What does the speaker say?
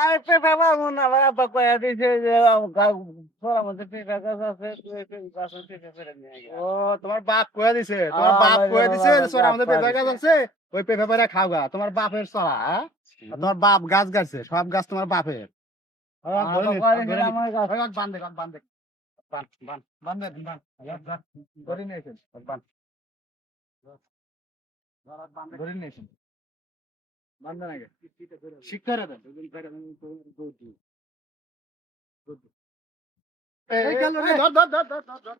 আর পেঁপে পাবো না ভাই, আব্বা কইয়া দিছে যে ঘরের মধ্যে পেঁপে গাছ আছে, তুই গাছ পেঁপে ফেলে নিয়ে গেল। ও তোমার বাপ কয়ে দিছে, তোমার বাপ কয়ে দিছে যে সোরা আমাদের পেঁপে গাছ আছে, ওই পেঁপে পেরে খাও গা। তোমার বাপের চলা, হ্যাঁ? আর তোমার বাপ গাছ গাছছে, সব গাছ তোমার বাপের। আব্বা কইয়া দিছে আমার গাছ। বান্ধে বান্ধে বান্ধে ধরে নিয়েছেন ধরে নিয়েছেন বান্ধে নাকি শিক্ষা দেন এই গেল রে, ধর ধর ধর ধর ধর